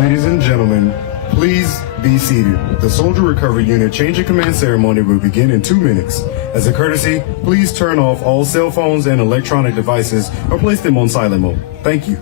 Ladies and gentlemen, please be seated. The Soldier Recovery Unit change of command ceremony will begin in 2 minutes. As a courtesy, please turn off all cell phones and electronic devices or place them on silent mode. Thank you.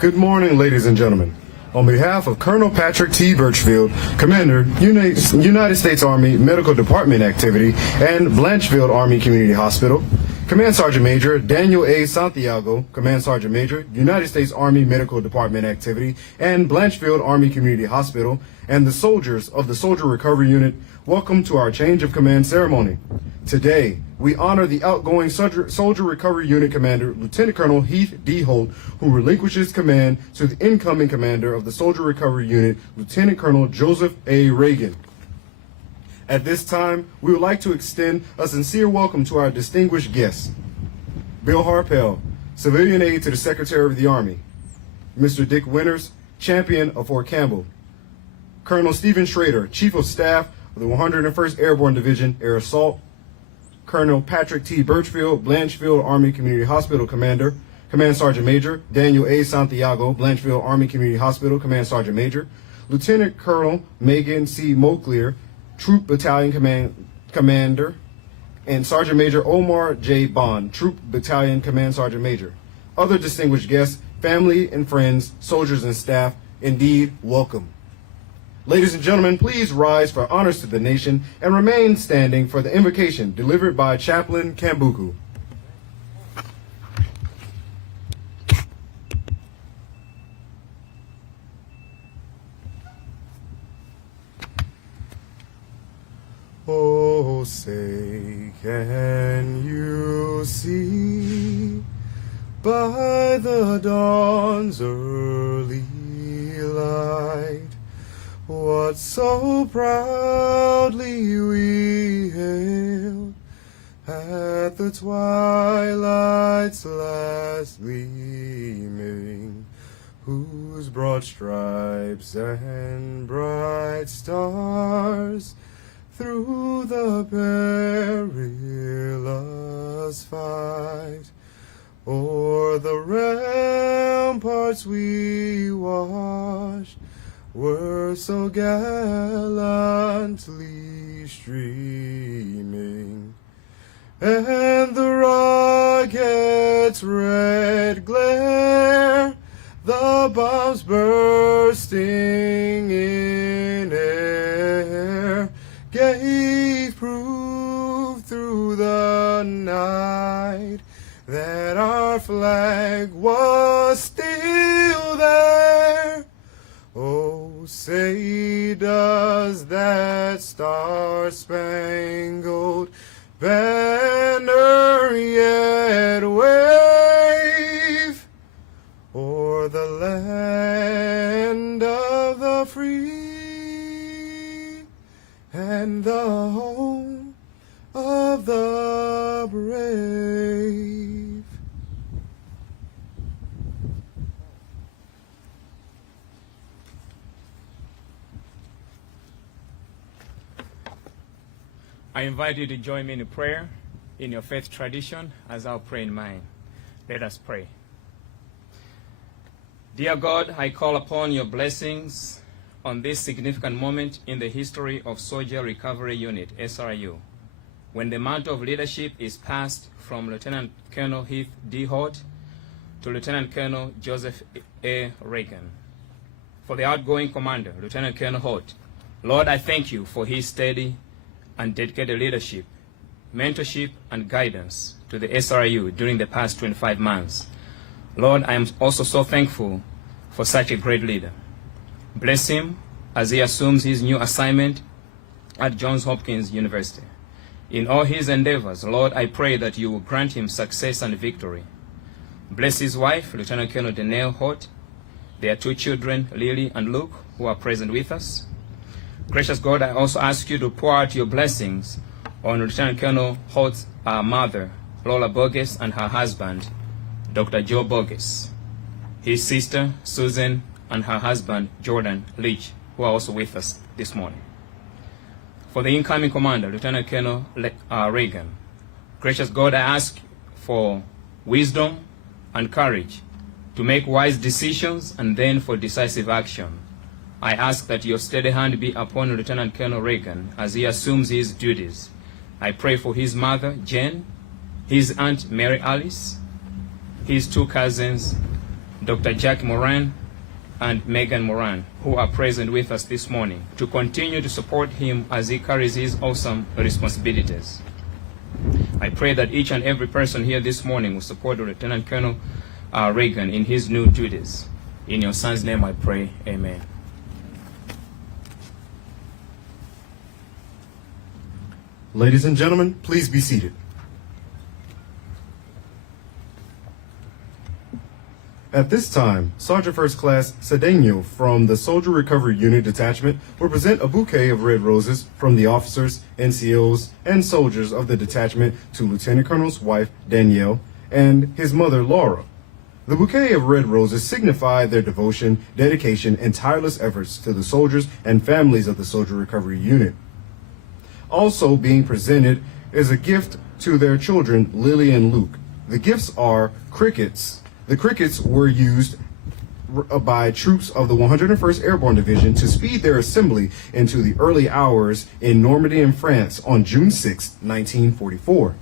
Good morning, ladies and gentlemen. On behalf of Colonel Patrick T. Birchfield, Commander, United States Army Medical Department Activity, and Blanchfield Army Community Hospital, Command Sergeant Major Daniel A. Santiago, Command Sergeant Major, United States Army Medical Department Activity, and Blanchfield Army Community Hospital, and the soldiers of the Soldier Recovery Unit, welcome to our change of command ceremony. Today, we honor the outgoing Soldier Recovery Unit Commander, Lieutenant Colonel Heath D. Holt, who relinquishes command to the incoming commander of the Soldier Recovery Unit, Lieutenant Colonel Joseph A. Reagan. At this time, we would like to extend a sincere welcome to our distinguished guests. Bill Harpel, Civilian Aide to the Secretary of the Army. Mr. Dick Winters, Champion of Fort Campbell. Colonel Stephen Schrader, Chief of Staff of the 101st Airborne Division, Air Assault. Colonel Patrick T. Birchfield, Blanchfield Army Community Hospital Commander. Command Sergeant Major Daniel A. Santiago, Blanchfield Army Community Hospital Command Sergeant Major. Lieutenant Colonel Megan C. Moclear, Troop Battalion Commander, and Sergeant Major Omar J. Bond, Troop Battalion Command Sergeant Major. Other distinguished guests, family and friends, soldiers and staff, indeed, welcome. Ladies and gentlemen, please rise for honors to the nation and remain standing for the invocation delivered by Chaplain Kambuku. Oh, say, can you see by the dawn's early light what so proudly we hailed at the twilight's last gleaming, whose broad stripes and bright stars through the perilous fight o'er the ramparts we watched were so gallantly streaming, and the rocket's red glare, the bombs bursting in air, that our flag was still there. Oh, say does that star-spangled banner yet wave o'er the land of the free and the home of the brave? I invite you to join me in prayer in your faith tradition as I'll pray in mine. Let us pray. Dear God, I call upon your blessings on this significant moment in the history of Soldier Recovery Unit, SRU, when the mantle of leadership is passed from Lieutenant Colonel Heath D. Hort to Lieutenant Colonel Joseph A. Reagan. For the outgoing commander, Lieutenant Colonel Hort, Lord, I thank you for his steady and dedicated leadership, mentorship, and guidance to the SRU during the past 25 months. Lord, I am also so thankful for such a great leader. Bless him as he assumes his new assignment at Johns Hopkins University. In all his endeavors, Lord, I pray that you will grant him success and victory. Bless his wife, Lieutenant Colonel Danielle Hort, their two children, Lily and Luke, who are present with us. Gracious God, I also ask you to pour out your blessings on Lieutenant Colonel Hort's mother, Lola Bogus, and her husband, Dr. Joe Bogus, his sister, Susan, and her husband, Jordan Leach, who are also with us this morning. For the incoming commander, Lieutenant Colonel Reagan, gracious God, I ask for wisdom and courage to make wise decisions and then for decisive action. I ask that your steady hand be upon Lieutenant Colonel Reagan as he assumes his duties. I pray for his mother, Jen, his aunt, Mary Alice, his two cousins, Dr. Jack Moran and Megan Moran, who are present with us this morning, to continue to support him as he carries his awesome responsibilities. I pray that each and every person here this morning will support Lieutenant Colonel Reagan in his new duties. In your son's name I pray, amen. Ladies and gentlemen, please be seated. At this time, Sergeant First Class Cedeno from the Soldier Recovery Unit Detachment will present a bouquet of red roses from the officers, NCOs, and soldiers of the detachment to Lieutenant Colonel's wife, Danielle, and his mother, Laura. The bouquet of red roses signify their devotion, dedication, and tireless efforts to the soldiers and families of the Soldier Recovery Unit. Also being presented is a gift to their children, Lily and Luke. The gifts are crickets. The crickets were used by troops of the 101st Airborne Division to speed their assembly into the early hours in Normandy and France on June 6, 1944.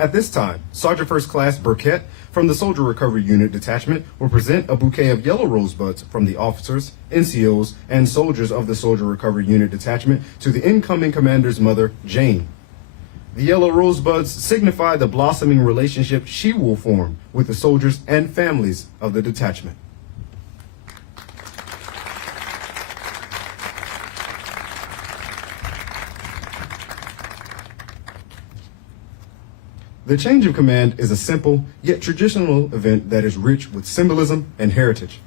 At this time, Sergeant First Class Burkett from the Soldier Recovery Unit Detachment will present a bouquet of yellow rosebuds from the officers, NCOs, and soldiers of the Soldier Recovery Unit Detachment to the incoming commander's mother, Jane. The yellow rosebuds signify the blossoming relationship she will form with the soldiers and families of the detachment. The change of command is a simple yet traditional event that is rich with symbolism and heritage.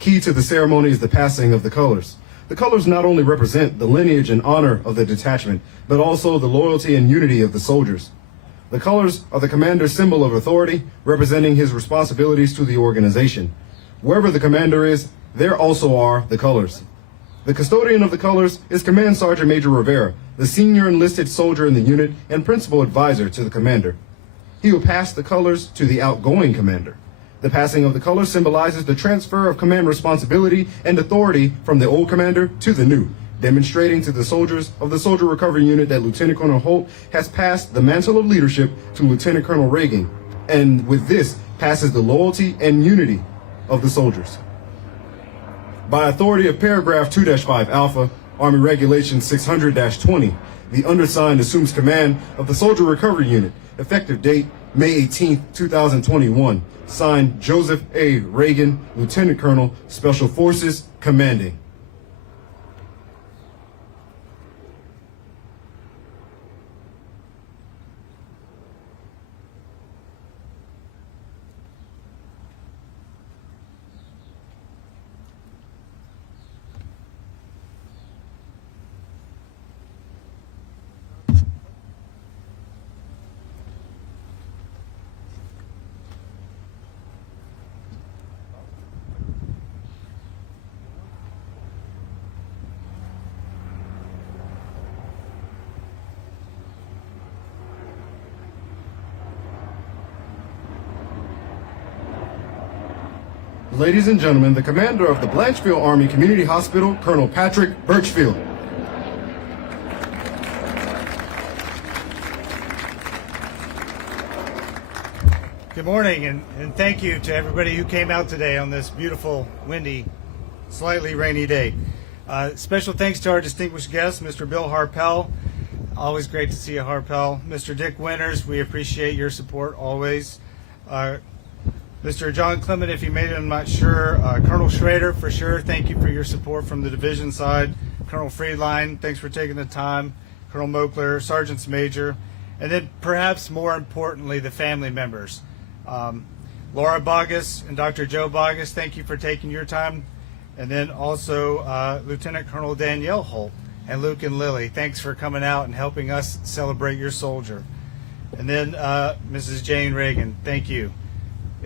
Key to the ceremony is the passing of the colors. The colors not only represent the lineage and honor of the detachment, but also the loyalty and unity of the soldiers. The colors are the commander's symbol of authority, representing his responsibilities to the organization. Wherever the commander is, there also are the colors. The custodian of the colors is Command Sergeant Major Rivera, the senior enlisted soldier in the unit and principal advisor to the commander. He will pass the colors to the outgoing commander. The passing of the colors symbolizes the transfer of command responsibility and authority from the old commander to the new, demonstrating to the soldiers of the Soldier Recovery Unit that Lieutenant Colonel Holt has passed the mantle of leadership to Lieutenant Colonel Reagan, and with this passes the loyalty and unity of the soldiers. By authority of paragraph 2-5 Alpha, Army Regulation 600-20, the undersigned assumes command of the Soldier Recovery Unit, effective date May 18, 2021. Signed, Joseph A. Reagan, Lieutenant Colonel, Special Forces, Commanding. Ladies and gentlemen, the commander of the Blanchfield Army Community Hospital, Colonel Patrick Birchfield. Good morning, and thank you to everybody who came out today on this beautiful, windy, slightly rainy day. Special thanks to our distinguished guest, Mr. Bill Harpel. Always great to see you, Harpel. Mr. Dick Winters, we appreciate your support always. Mr. John Clement, if you made it, I'm not sure. Colonel Schrader, for sure, thank you for your support from the division side. Colonel Friedline, thanks for taking the time. Colonel Mokler, Sergeants Major, and then perhaps more importantly, the family members. Laura Bogus and Dr. Joe Bogus, thank you for taking your time. And then also Lieutenant Colonel Danielle Holt and Luke and Lily, thanks for coming out and helping us celebrate your soldier. And then Mrs. Jane Reagan, thank you.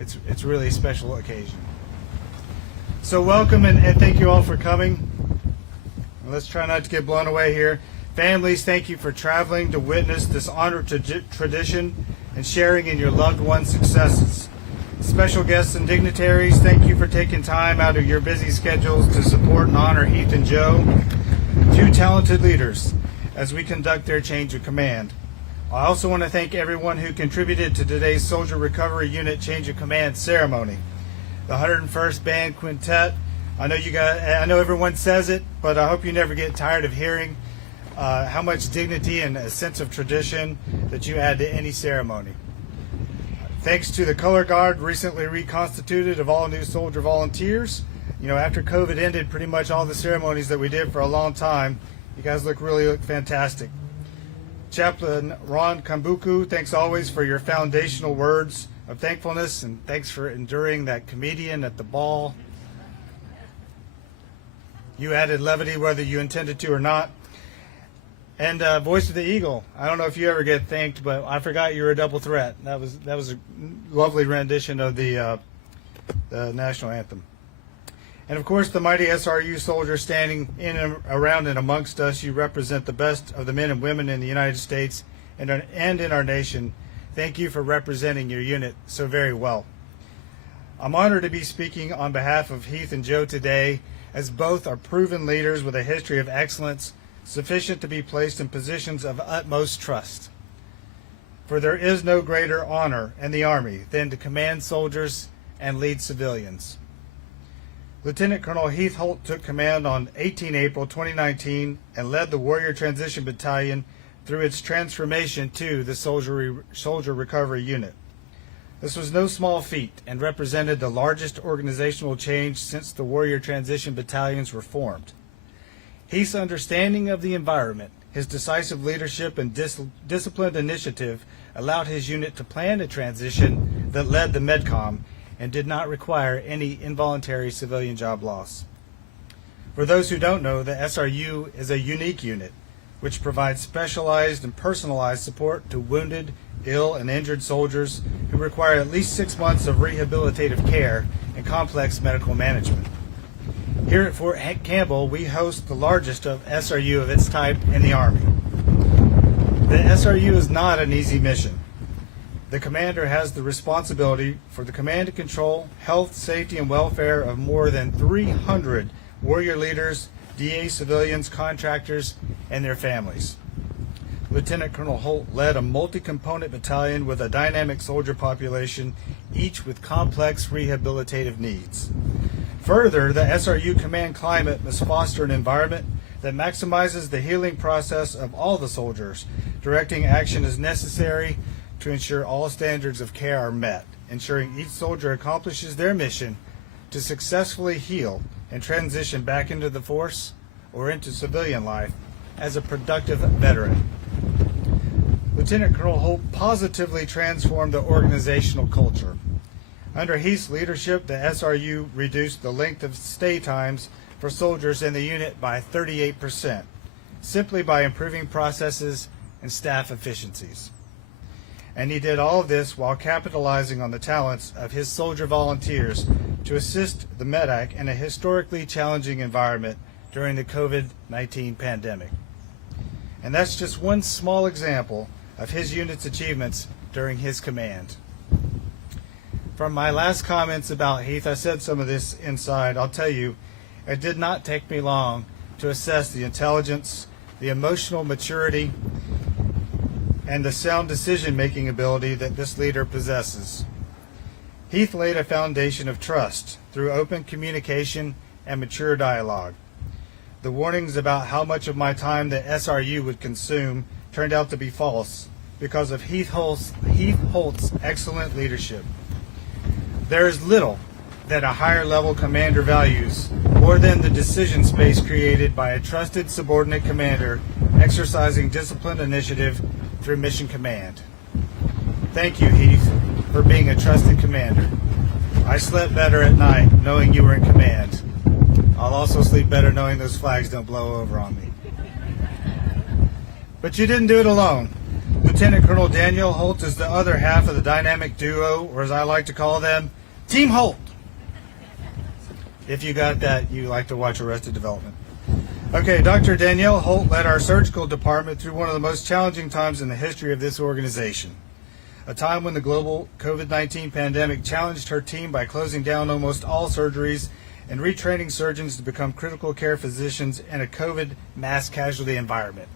It's really a special occasion. So welcome and thank you all for coming. Let's try not to get blown away here. Families, thank you for traveling to witness this honored tradition and sharing in your loved ones' successes. Special guests and dignitaries, thank you for taking time out of your busy schedules to support and honor Heath and Joe, two talented leaders, as we conduct their change of command. I also want to thank everyone who contributed to today's Soldier Recovery Unit Change of Command ceremony. The 101st Band Quintet, I know everyone says it, but I hope you never get tired of hearing how much dignity and a sense of tradition that you add to any ceremony. Thanks to the Color Guard, recently reconstituted of all new soldier volunteers. You know, after COVID ended pretty much all the ceremonies that we did for a long time, you guys look fantastic. Chaplain Ron Kambuku, thanks always for your foundational words of thankfulness, and thanks for enduring that comedian at the ball. You added levity whether you intended to or not. And Voice of the Eagle, I don't know if you ever get thanked, but I forgot you were a double threat. That was a lovely rendition of the national anthem. And of course, the mighty SRU soldiers standing in and around and amongst us, you represent the best of the men and women in the United States and in our nation. Thank you for representing your unit so very well. I'm honored to be speaking on behalf of Heath and Joe today, as both are proven leaders with a history of excellence sufficient to be placed in positions of utmost trust. For there is no greater honor in the Army than to command soldiers and lead civilians. Lieutenant Colonel Heath Holt took command on 18 April 2019 and led the Warrior Transition Battalion through its transformation to the Soldier Recovery Unit. This was no small feat and represented the largest organizational change since the Warrior Transition Battalions were formed. Heath's understanding of the environment, his decisive leadership and disciplined initiative allowed his unit to plan a transition that led the MedCom and did not require any involuntary civilian job loss. For those who don't know, the SRU is a unique unit which provides specialized and personalized support to wounded, ill, and injured soldiers who require at least 6 months of rehabilitative care and complex medical management. Here at Fort Campbell, we host the largest SRU of its type in the Army. The SRU is not an easy mission. The commander has the responsibility for the command and control, health, safety, and welfare of more than 300 warrior leaders, DA civilians, contractors, and their families. Lieutenant Colonel Holt led a multi-component battalion with a dynamic soldier population, each with complex rehabilitative needs. Further, the SRU command climate must foster an environment that maximizes the healing process of all the soldiers. Directing action is necessary to ensure all standards of care are met, ensuring each soldier accomplishes their mission to successfully heal and transition back into the force or into civilian life as a productive veteran. Lieutenant Colonel Holt positively transformed the organizational culture. Under Heath's leadership, the SRU reduced the length of stay times for soldiers in the unit by 38%, simply by improving processes and staff efficiencies. And he did all of this while capitalizing on the talents of his soldier volunteers to assist the MEDAC in a historically challenging environment during the COVID-19 pandemic. And that's just one small example of his unit's achievements during his command. From my last comments about Heath, I said some of this inside. I'll tell you, it did not take me long to assess the intelligence, the emotional maturity, and the sound decision-making ability that this leader possesses. Heath laid a foundation of trust through open communication and mature dialogue. The warnings about how much of my time the SRU would consume turned out to be false because of Heath Holt's excellent leadership. There is little that a higher level commander values more than the decision space created by a trusted subordinate commander exercising disciplined initiative through mission command. Thank you, Heath, for being a trusted commander. I slept better at night knowing you were in command. I'll also sleep better knowing those flags don't blow over on me. But you didn't do it alone. Lieutenant Colonel Daniel Holt is the other half of the dynamic duo, or as I like to call them, Team Holt. If you got that, you like to watch Arrested Development. Okay, Dr. Danielle Holt led our surgical department through one of the most challenging times in the history of this organization. A time when the global COVID-19 pandemic challenged her team by closing down almost all surgeries and retraining surgeons to become critical care physicians in a COVID mass casualty environment.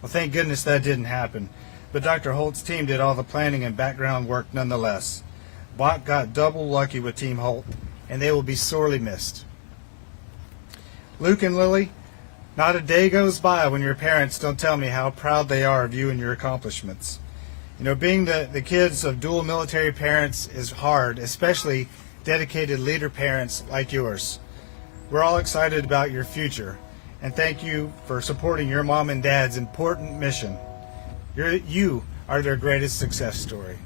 Well, thank goodness that didn't happen, but Dr. Holt's team did all the planning and background work nonetheless. Bach got double lucky with Team Holt, and they will be sorely missed. Luke and Lily, not a day goes by when your parents don't tell me how proud they are of you and your accomplishments. You know, being the kids of dual military parents is hard, especially dedicated leader parents like yours. We're all excited about your future, and thank you for supporting your mom and dad's important mission. You are their greatest success story.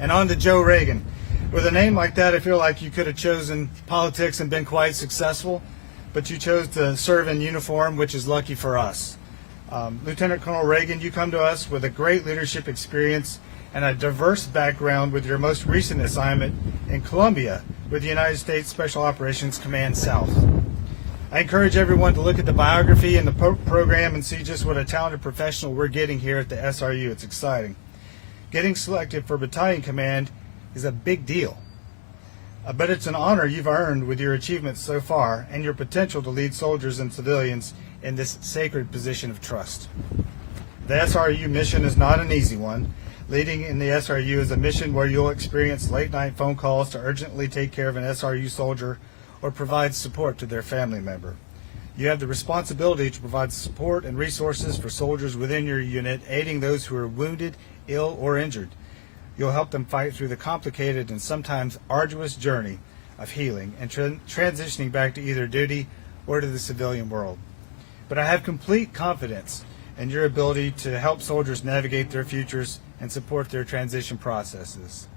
And on to Joe Reagan. With a name like that, I feel like you could have chosen politics and been quite successful, but you chose to serve in uniform, which is lucky for us. Lieutenant Colonel Reagan, you come to us with a great leadership experience and a diverse background with your most recent assignment in Colombia with the United States Special Operations Command South. I encourage everyone to look at the biography and the program and see just what a talented professional we're getting here at the SRU. It's exciting. Getting selected for battalion command is a big deal, but it's an honor you've earned with your achievements so far and your potential to lead soldiers and civilians in this sacred position of trust. The SRU mission is not an easy one. Leading in the SRU is a mission where you'll experience late-night phone calls to urgently take care of an SRU soldier or provide support to their family member. You have the responsibility to provide support and resources for soldiers within your unit, aiding those who are wounded, ill, or injured. You'll help them fight through the complicated and sometimes arduous journey of healing and transitioning back to either duty or to the civilian world. But I have complete confidence in your ability to help soldiers navigate their futures and support their transition processes.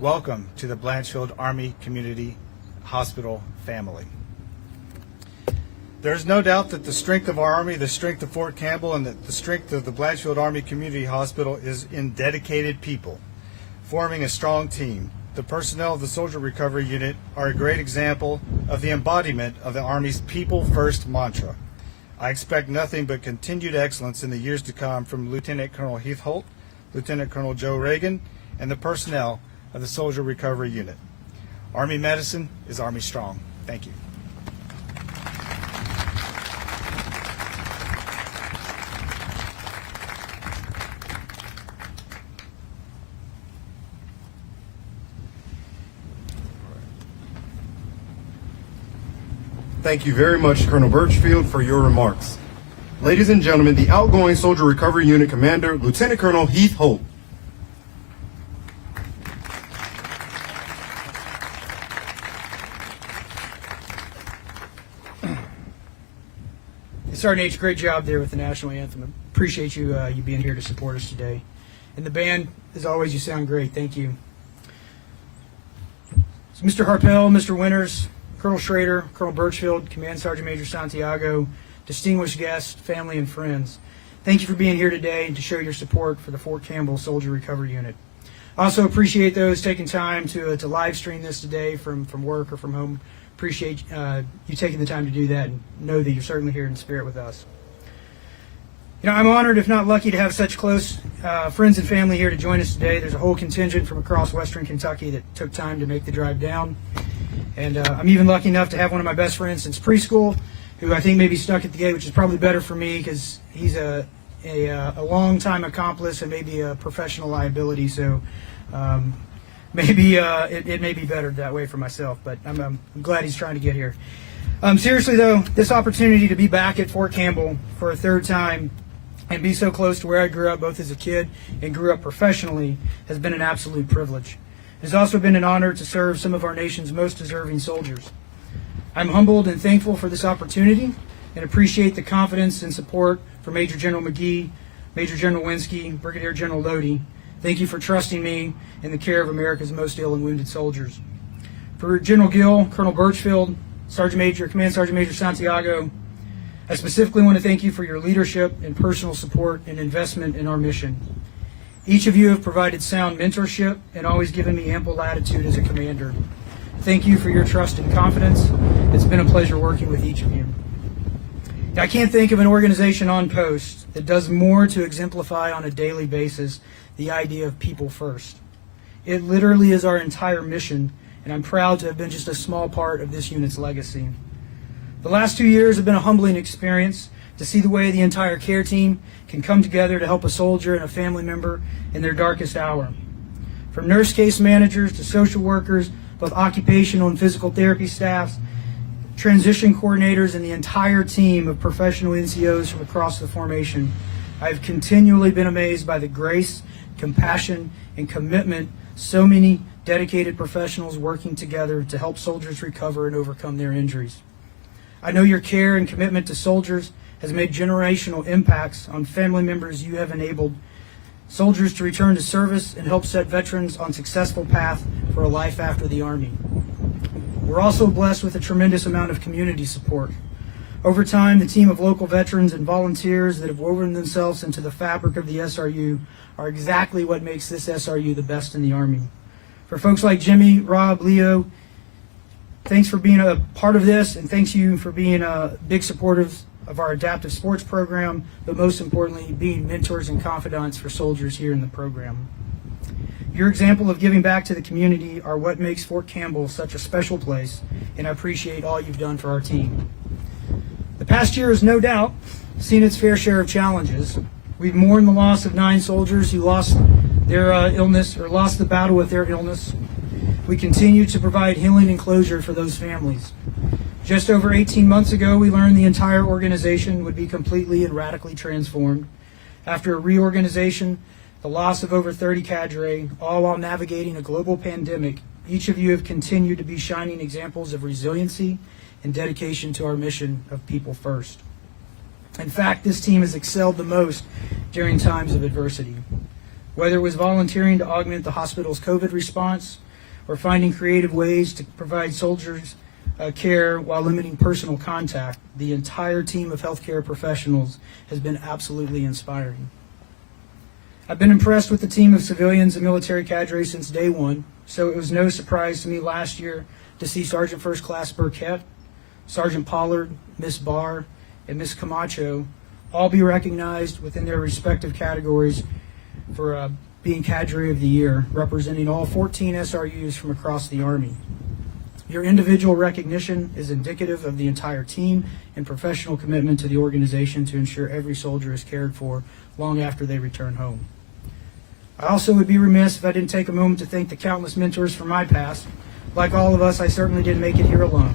Welcome to the Blanchfield Army Community Hospital family. There's no doubt that the strength of our Army, the strength of Fort Campbell, and the strength of the Blanchfield Army Community Hospital is in dedicated people, forming a strong team. The personnel of the Soldier Recovery Unit are a great example of the embodiment of the Army's People First mantra. I expect nothing but continued excellence in the years to come from Lieutenant Colonel Heath Holt, Lieutenant Colonel Joe Reagan, and the personnel of the Soldier Recovery Unit. Army medicine is Army strong. Thank you. Thank you very much, Colonel Birchfield, for your remarks. Ladies and gentlemen, the outgoing Soldier Recovery Unit Commander, Lieutenant Colonel Heath Hope. Sergeant H, great job there with the national anthem. Appreciate you you being here to support us today. And the band, as always, you sound great. Thank you. So Mr. Harpel, Mr. Winters, Colonel Schrader, Colonel Birchfield, Command Sergeant Major Santiago, distinguished guests, family, and friends, thank you for being here today and to show your support for the Fort Campbell Soldier Recovery Unit. I also appreciate those taking time to live stream this today from work or from home. Appreciate you taking the time to do that, and know that you're certainly here in spirit with us. You know, I'm honored, if not lucky, to have such close friends and family here to join us today. There's a whole contingent from across western Kentucky that took time to make the drive down. And I'm even lucky enough to have one of my best friends since preschool, who I think may be stuck at the gate, which is probably better for me because he's a long-time accomplice and maybe a professional liability. So maybe it may be better that way for myself, but I'm glad he's trying to get here. Seriously, though, this opportunity to be back at Fort Campbell for a third time and be so close to where I grew up, both as a kid and grew up professionally, has been an absolute privilege. It has also been an honor to serve some of our nation's most deserving soldiers. I'm humbled and thankful for this opportunity and appreciate the confidence and support for Major General McGee, Major General Winsky, Brigadier General Lodi. Thank you for trusting me in the care of America's most ill and wounded soldiers. For General Gill, Colonel Birchfield, Command Sergeant Major Santiago, I specifically want to thank you for your leadership and personal support and investment in our mission. Each of you have provided sound mentorship and always given me ample latitude as a commander. Thank you for your trust and confidence. It's been a pleasure working with each of you. I can't think of an organization on post that does more to exemplify on a daily basis the idea of people first. It literally is our entire mission, and I'm proud to have been just a small part of this unit's legacy. The last 2 years have been a humbling experience to see the way the entire care team can come together to help a soldier and a family member in their darkest hour. From nurse case managers to social workers, both occupational and physical therapy staffs, transition coordinators, and the entire team of professional NCOs from across the formation, I've continually been amazed by the grace, compassion, and commitment so many dedicated professionals working together to help soldiers recover and overcome their injuries. I know your care and commitment to soldiers has made generational impacts on family members. You have enabled soldiers to return to service and help set veterans on successful path for a life after the Army. We're also blessed with a tremendous amount of community support. Over time, the team of local veterans and volunteers that have woven themselves into the fabric of the SRU are exactly what makes this SRU the best in the Army. For folks like Jimmy, Rob, Leo, thanks for being a part of this, and thanks you for being big supporters of our adaptive sports program, but most importantly, being mentors and confidants for soldiers here in the program. Your example of giving back to the community are what makes Fort Campbell such a special place, and I appreciate all you've done for our team. The past year has no doubt seen its fair share of challenges. We've mourned the loss of 9 soldiers who lost their illness or lost the battle with their illness. We continue to provide healing and closure for those families. Just over 18 months ago, we learned the entire organization would be completely and radically transformed. After a reorganization, the loss of over 30 cadre, all while navigating a global pandemic, each of you have continued to be shining examples of resiliency and dedication to our mission of people first. In fact, this team has excelled the most during times of adversity. Whether it was volunteering to augment the hospital's COVID response or finding creative ways to provide soldiers care while limiting personal contact, the entire team of healthcare professionals has been absolutely inspiring. I've been impressed with the team of civilians and military cadre since day one, so it was no surprise to me last year to see Sergeant First Class Burkett, Sergeant Pollard, Miss Barr, and Miss Camacho all be recognized within their respective categories for being Cadre of the Year, representing all 14 SRUs from across the Army. Your individual recognition is indicative of the entire team and professional commitment to the organization to ensure every soldier is cared for long after they return home. I also would be remiss if I didn't take a moment to thank the countless mentors from my past. Like all of us, I certainly didn't make it here alone.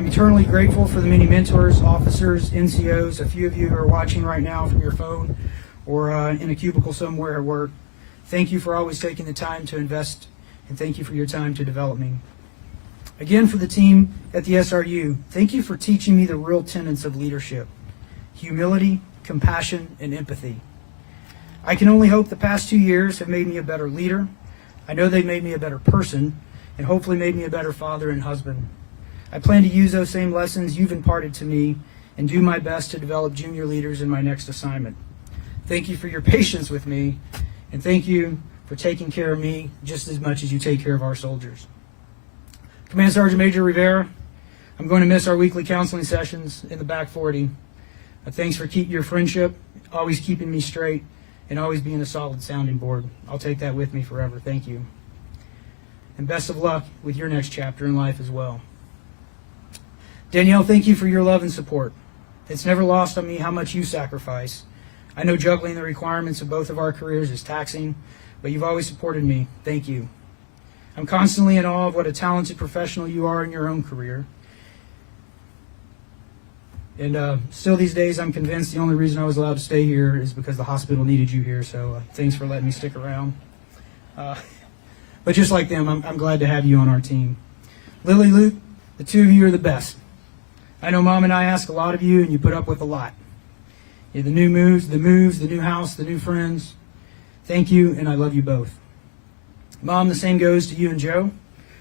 I'm eternally grateful for the many mentors, officers, NCOs, a few of you who are watching right now from your phone or in a cubicle somewhere at work. Thank you for always taking the time to invest, and thank you for your time to develop me. Again, for the team at the SRU, thank you for teaching me the real tenets of leadership: humility, compassion, and empathy. I can only hope the past 2 years have made me a better leader. I know they've made me a better person, and hopefully made me a better father and husband. I plan to use those same lessons you've imparted to me and do my best to develop junior leaders in my next assignment. Thank you for your patience with me, and thank you for taking care of me just as much as you take care of our soldiers. Command Sergeant Major Rivera, I'm going to miss our weekly counseling sessions in the back 40. Thanks for your friendship, always keeping me straight, and always being a solid sounding board. I'll take that with me forever. Thank you. And best of luck with your next chapter in life as well. Danielle, thank you for your love and support. It's never lost on me how much you sacrifice. I know juggling the requirements of both of our careers is taxing, but you've always supported me. Thank you. I'm constantly in awe of what a talented professional you are in your own career. And still these days, I'm convinced the only reason I was allowed to stay here is because the hospital needed you here, so thanks for letting me stick around. But just like them, I'm glad to have you on our team. Lily, Luke, the two of you are the best. I know Mom and I ask a lot of you, and you put up with a lot. Yeah, the new moves, the new house, the new friends. Thank you, and I love you both. Mom, the same goes to you and Joe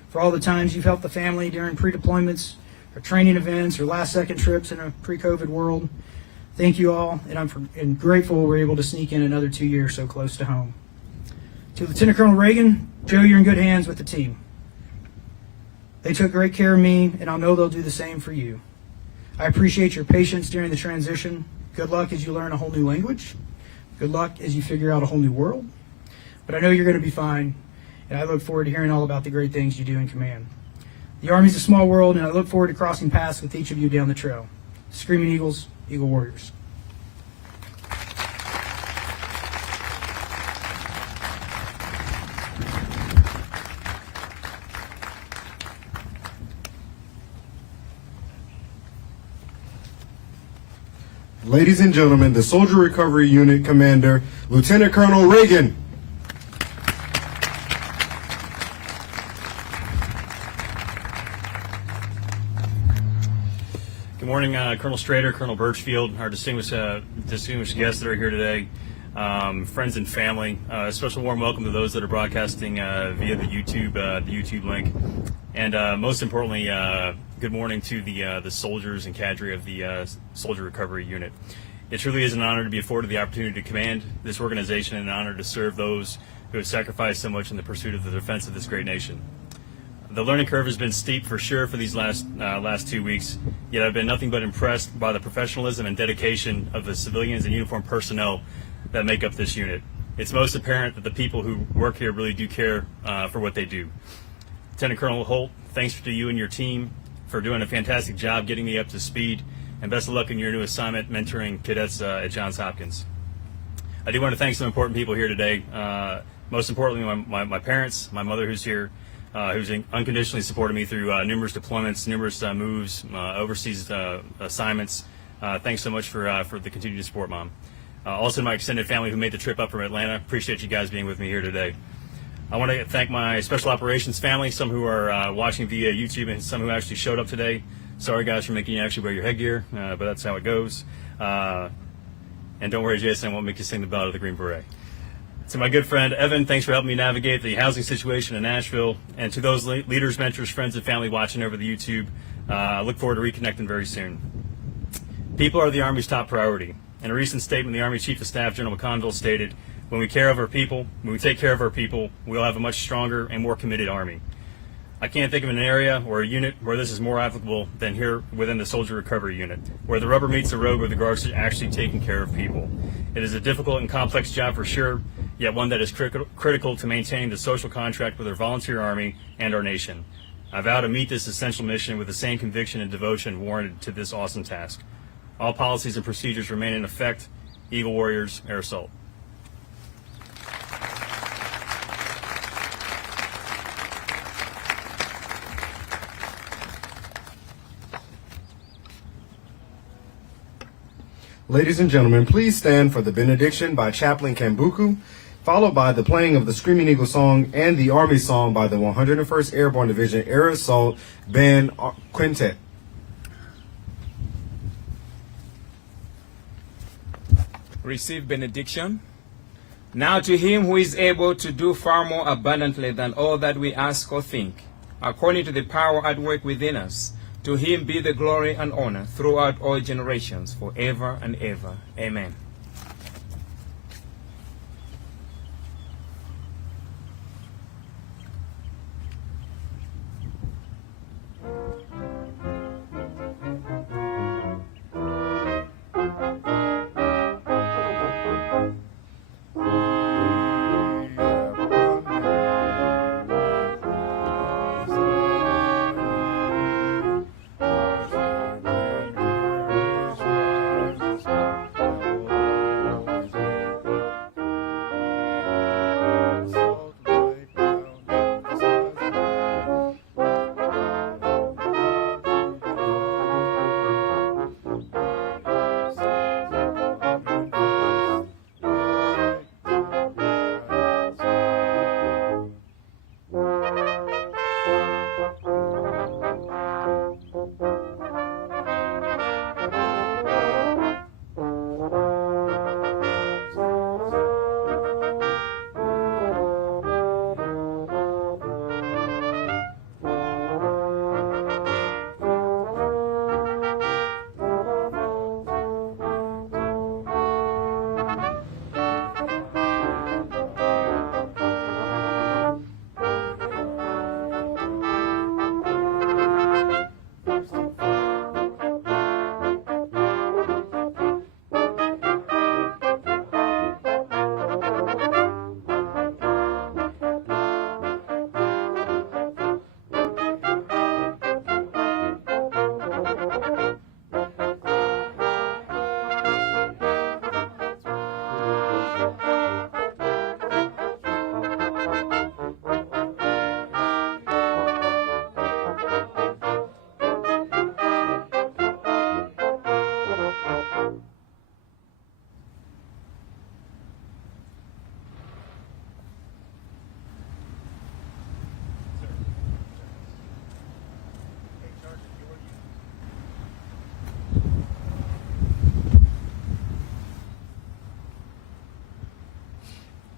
for all the times you've helped the family during pre-deployments or training events or last-second trips in a pre-COVID world. Thank you all, and I'm grateful we're able to sneak in another 2 years so close to home. To Lieutenant Colonel Reagan, Joe, you're in good hands with the team. They took great care of me, and I'll know they'll do the same for you. I appreciate your patience during the transition. Good luck as you learn a whole new language. Good luck as you figure out a whole new world. But I know you're going to be fine, and I look forward to hearing all about the great things you do in command. The Army's a small world, and I look forward to crossing paths with each of you down the trail. Screaming Eagles, Eagle Warriors. Ladies and gentlemen, the Soldier Recovery Unit Commander, Lieutenant Colonel Reagan. Good morning, Colonel Strader, Colonel Birchfield, our distinguished guests that are here today, friends and family. A special warm welcome to those that are broadcasting via the YouTube link, and most importantly, good morning to the soldiers and cadre of the Soldier Recovery Unit. It truly is an honor to be afforded the opportunity to command this organization, and an honor to serve those who have sacrificed so much in the pursuit of the defense of this great nation. The learning curve has been steep for sure for these last 2 weeks, yet I've been nothing but impressed by the professionalism and dedication of the civilians and uniformed personnel that make up this unit. It's most apparent that the people who work here really do care for what they do. Lieutenant Colonel Holt, thanks to you and your team for doing a fantastic job getting me up to speed, and best of luck in your new assignment mentoring cadets at Johns Hopkins. I do want to thank some important people here today. Most importantly, my parents, my mother who's here, who's unconditionally supported me through numerous deployments, numerous moves, overseas assignments. Thanks so much for the continued support, Mom. Also, my extended family who made the trip up from Atlanta. Appreciate you guys being with me here today. I want to thank my special operations family, some who are watching via YouTube and some who actually showed up today. Sorry, guys, for making you actually wear your headgear, but that's how it goes. And don't worry, Jason, I won't make you sing the Ballad of the Green Beret. To my good friend Evan, thanks for helping me navigate the housing situation in Nashville. And to those leaders, mentors, friends, and family watching over the YouTube, I look forward to reconnecting very soon. People are the Army's top priority. In a recent statement, the Army Chief of Staff, General McConville, stated, when we take care of our people, we'll have a much stronger and more committed Army. I can't think of an area or a unit where this is more applicable than here within the Soldier Recovery Unit, where the rubber meets the road with regards to actually taking care of people. It is a difficult and complex job for sure, yet one that is critical to maintaining the social contract with our volunteer Army and our nation. I vow to meet this essential mission with the same conviction and devotion warranted to this awesome task. All policies and procedures remain in effect. Eagle Warriors, Air Assault. Ladies and gentlemen, please stand for the benediction by Chaplain Kambuku, followed by the playing of the Screaming Eagle song and the Army song by the 101st Airborne Division Air Assault Band Quintet. Receive benediction. Now to him who is able to do far more abundantly than all that we ask or think, according to the power at work within us, to him be the glory and honor throughout all generations, forever and ever. Amen.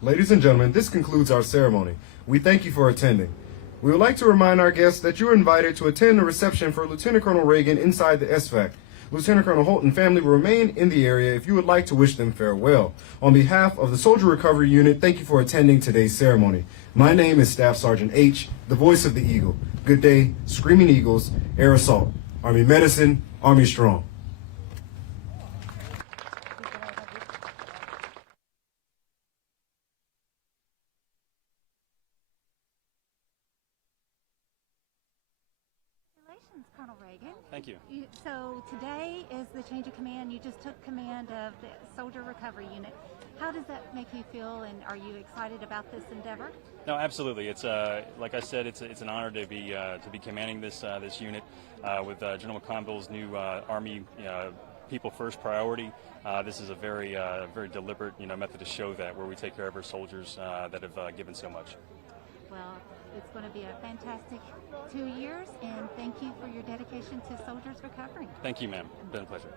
Ladies and gentlemen, this concludes our ceremony. We thank you for attending. We would like to remind our guests that you are invited to attend the reception for Lieutenant Colonel Reagan inside the SVAC. Lieutenant Colonel Holt and family will remain in the area if you would like to wish them farewell. On behalf of the Soldier Recovery Unit, thank you for attending today's ceremony. My name is Staff Sergeant H., the voice of the Eagle. Good day, Screaming Eagles, Air Assault, Army Medicine, Army Strong. Colonel Reagan. Thank you. So today is the change of command. You just took command of the Soldier Recovery Unit. How does that make you feel, and are you excited about this endeavor? No, absolutely. It's like I said, it's an honor to be commanding this unit with General Campbell's new Army People First priority. This is a very deliberate method to show that, where we take care of our soldiers that have given so much. Well, it's going to be a fantastic 2 years, and thank you for your dedication to soldiers recovering. Thank you, ma'am. It's been a pleasure.